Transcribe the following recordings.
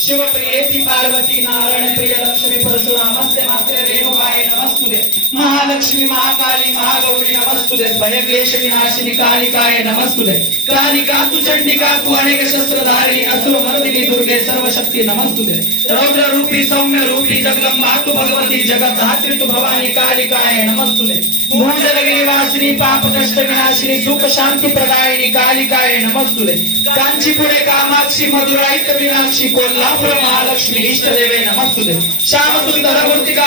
शिवप्रियेति पार्वती नारायण प्रिय लक्ष्मी परशुरामस्य मात्रे रेणु रेणुकाय नमस्तुते. महालक्ष्मी महाकाली महागौरी नमस्तुते. भयक्लेश विनाशिनी कालिकाय नमस्तुते. कालिका तु चंडिका तु अनेक शस्त्रधारिणी असुर मर्दिनी दुर्गे सर्वशक्ती नमस्तुते. रौद्र रूपी सौम्य रूपी जगदंबा तु भगवती जगद्धात्री तु भवानी कालिकाय नमस्तुते. भूजलगिरी वासिनी पाप कष्ट विनाशिनी सुख शांती प्रदायिनी कालिकाय नमस्तुते. कांचीपुरे कामाक्षी मधुराईत मीनाक्षी कोल्हापुर महालक्ष्मी इष्टदेवे नमस्तुते. श्याम सुंदर मूर्तिका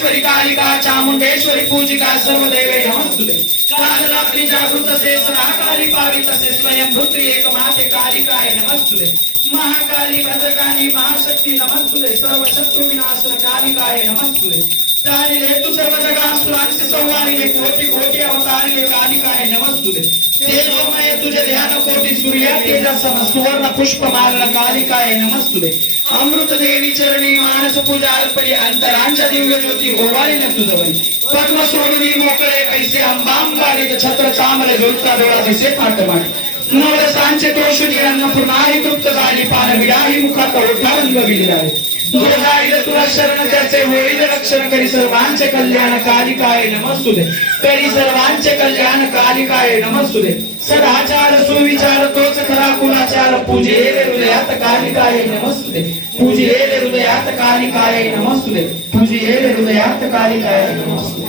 दक्षिणेश्वरी कालिका चामुंडेश्वरी पूजिका सर्व देवे नमस्तुते. काल रात्री जागृत से सदाकाली पावित से स्वयं भूत्री एक माते कालिकाय नमस्तुते. महाकाली भद्रकाली महाशक्ती नमस्तुते. सर्व शत्रु विनाशन कालिकाय नमस्तुते. काली हेतु सर्व जगा सुरांश संवारिणे कोटि कोटि अवतारिणे कालिकाय नमस्तुते तेजोमय तुझे ध्यान कोटि सूर्य तेजसम सुवर्ण पुष्प मालन कालिकाय नमस्तुते अमृत देवी चरणी मानस पूजा अर्पणी अंतरांच्या दिव्य ज्योती ओवाळी न तुझवरी पद्म सोडून मोकळे पैसे अंबांबारी छत्र चामल जोडता डोळा दिसे पाठ माठ नवरसांचे दोषुनी अन्नपूर्णाही तृप्त झाली पान विडाही मुखात ओठा रंग विलिराळे दोघाईला तुला शरण त्याचे होईल रक्षण करी. सर्वांचे कल्याण कालिकाय नमस्तुते. करी सर्वांचे कल्याण कालिकाय नमस्तुते. सदाचार सुविचार तोच खरा कुलाचार पूजेले हृदयात कालिकाय नमस्तुते. पूजेले हृदयात कालिकाय नमस्तुते. पूजेले हृदयात कालिकाय नमस्तु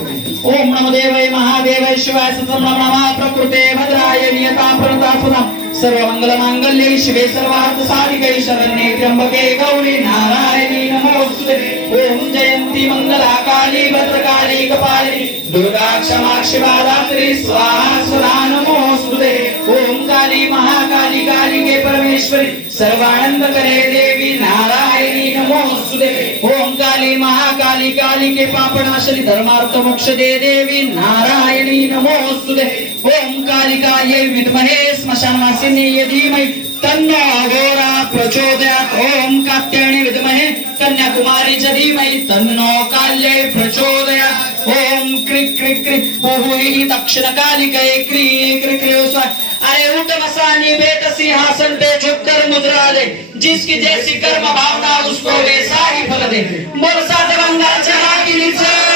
ओम नमो देवाय महादेवाय शिवाय सतम नमः प्रकृते भद्राय नियता प्रदापुना सर्व मंगल मांगल्ये शिवे सर्वार्थ साधिके शरण्ये त्र्यंबके गौरी नारायण नमोस्तुते ओम जयंती मंगला काली भद्रकाली कपालिनी दुर्गा क्षमा शिवा दात्री स्वाहा सुरा नमोस्तुते ओम काली महाकाली कालिके परमेश्वरी सर्वानंद करे देवी नारायणी नमोस्तुते ओम काली महाकाली कालिके पापनाशनी धर्मार्थ मोक्ष दे देवी नारायणी नमोस्तुते ओम कालिकायै विद्महे श्मशानवासिनी धीमहि तन्नो अघोरा प्रचोदयात् ओम कात्यायणी विद्महे कन्याकुमारी च धीमहि तन्नो काल्यै प्रचोदयात् ओम क्रिक क्रिक क्रिक हुहुहि दक्षिण कालिकै क्री क्री क्री स्वा अरे उठ बसानी बेट सिंहासन पे झुक कर मुद्रा दे जिसकी जैसी कर्म भावना उसको वैसा ही फल दे। बोल सात गंगा चला की नीचे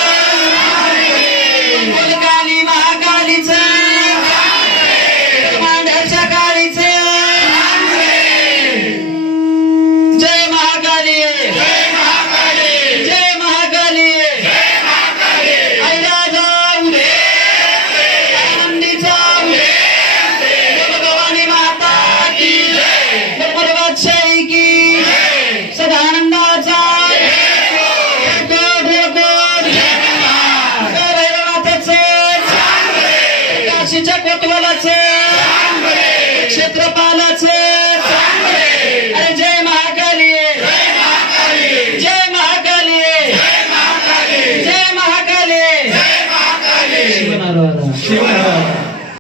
महत्वालाचे क्षेत्रपालाचे. अरे जय महाकाली. जय महाकाली. जय महाकाली. शिवनारायण.